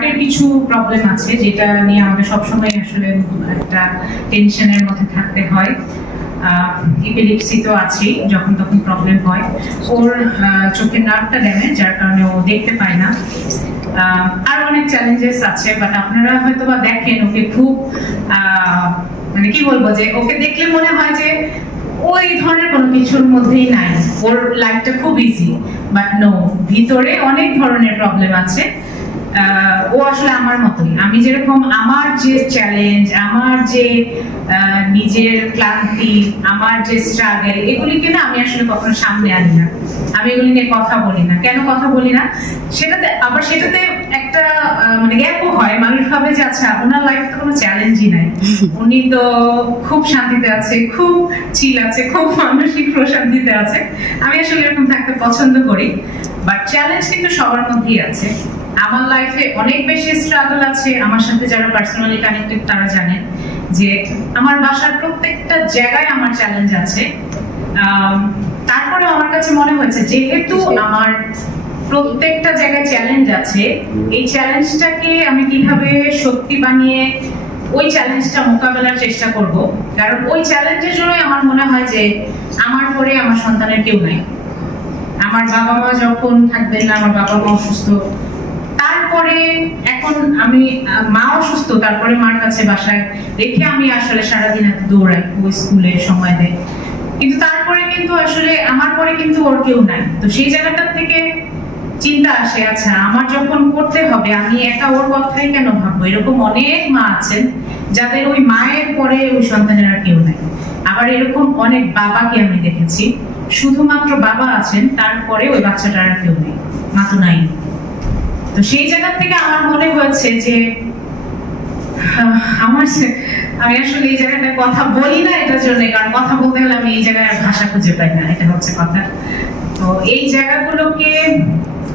হার্টের কিছু প্রবলেম আছে যেটা নিয়ে আমাকে সবসময় আসলে একটা টেনশনের মধ্যে থাকতে হয়। এপিলেপসি তো আছেই, যখন তখন প্রবলেম হয়। ওর চোখের নার্ভটা ড্যামেজ, যার কারণে ও দেখতে পায় না। আর অনেক চ্যালেঞ্জেস আছে, বাট আপনারা হয়তো বা দেখেন ওকে খুব মানে কি বলবো, যে ওকে দেখলে মনে হয় যে ওই ধরনের কোনো কিছুর মধ্যেই নাই, ওর লাইফটা খুব ইজি। বাট নো, ভিতরে অনেক ধরনের প্রবলেম আছে। ও আসলে আমার মতোই, আমি যেরকম আমার যে চ্যালেঞ্জ, আমার যে নিজের ক্লান্তি, আমার যে স্ট্রাগল, এগুলিকে না আমি আসলে কখনো সামনে আনি না। আমি এগুলি নিয়ে কথা বলি না। কেন কথা বলি না? সেটাতে একটা মানে গ্যাপও হয়। মানুষ ভাবে যে আচ্ছা ওনার লাইফে কোনো চ্যালেঞ্জই নাই, উনি তো খুব শান্তিতে আছে, খুব চিল আছে, খুব মানসিক প্রশান্তিতে আছে। আমি আসলে এরকম থাকতে পছন্দ করি। বাট চ্যালেঞ্জ কিন্তু সবার মধ্যেই আছে। আমার লাইফে অনেক বেশি স্ট্রাগল আছে। আমার সাথে যারা পার্সোনালি কানেক্টেড তারা জানে যে আমার বাসার প্রত্যেকটা জায়গায় আমার চ্যালেঞ্জ আছে। তারপরে আমার কাছে মনে হয়েছে যেহেতু আমার প্রত্যেকটা জায়গায় চ্যালেঞ্জ আছে, এই চ্যালেঞ্জটাকে আমি কিভাবে শক্তি বানিয়ে ওই চ্যালেঞ্জটা মোকাবেলার চেষ্টা করব। কারণ ওই চ্যালেঞ্জের জন্যই আমার মনে হয় যে আমার পরে আমার সন্তানের কেউ নাই। আমার বাবা মা যখন থাকবেন না, আমার বাবা মা অসুস্থ, তারপরে এখন আমি মা অসুস্থ, তারপরে মার কাছে বাসায় রেখে আমি আসলে সারাদিন এত দৌড়াই, ওই স্কুলে সময় দেয়, কিন্তু তারপরে কিন্তু আসলে আমার পরে কিন্তু ওর কেউ নাই। তো সেই জায়গাটা থেকে চিন্তা আসে, আচ্ছা আমার যখন করতে হবে, আমি একা ওর কথাই কেন ভাববো? এরকম অনেক মা আছেন যাদের ওই মায়ের পরে ওই সন্তানের আর কেউ নাই। আবার এরকম অনেক বাবাকে আমি দেখেছি, শুধুমাত্র বাবা আছেন, তারপরে ওই বাচ্চাটার আর কেউ নেই, মা তো নাই। তো সেই জায়গা থেকে আমার মনে হয়েছে যে আমি আসলে এই জায়গাটায় কথা বলি না এটার জন্য, কারণ কথা বলতে গেলে আমি এই জায়গায় ভাষা খুঁজে পাই না, এটা হচ্ছে কথা। তো এই জায়গাগুলোকে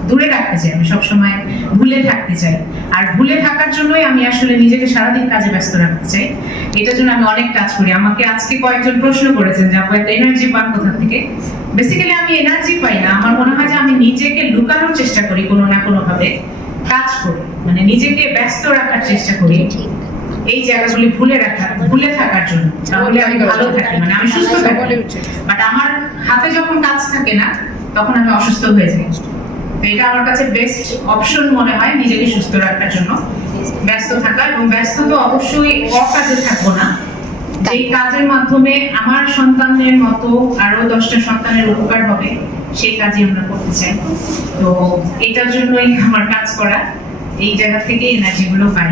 দূরে রাখতে চাই, আমি সবসময় ভুলে থাকতে চাই। আর ভুলে থাকার জন্যই আমি আসলে নিজেকে সারাদিন কাজে ব্যস্ত রাখতে চাই। এটার জন্য আমি অনেক কাজ করি। আমাকে আজকে কয়েকজন প্রশ্ন করেছেন যে আপু এত এনার্জি পান কোথা থেকে? বেসিক্যালি আমি এনার্জি পাই না, আমার মনে হয় যে আমি নিজেকে লুকানোর চেষ্টা করি কোনো না কোনো ভাবে, কাজ করি, মানে নিজেকে ব্যস্ত রাখার চেষ্টা করি এই জায়গাগুলি ভুলে থাকার জন্য। তাহলে আমি ভালো থাকি, মানে আমি সুস্থ থাকি। বাট আমার হাতে যখন কাজ থাকে না, তখন আমি অসুস্থ হয়ে যাই। এটা আমার কাছে বেস্ট অপশন মনে হয় নিজেকে সুস্থ রাখার জন্য, ব্যস্ত থাকা। এবং ব্যস্ত তো অবশ্যই অকাজে থাকবো না, এই কাজের মাধ্যমে আমার সন্তানের মতো আরো 10টা সন্তানের উপকার হবে, সেই কাজই আমরা করতে চাই। তো এটার জন্যই আমার কাজ করা, এই জায়গা থেকে এনার্জি গুলো পাই।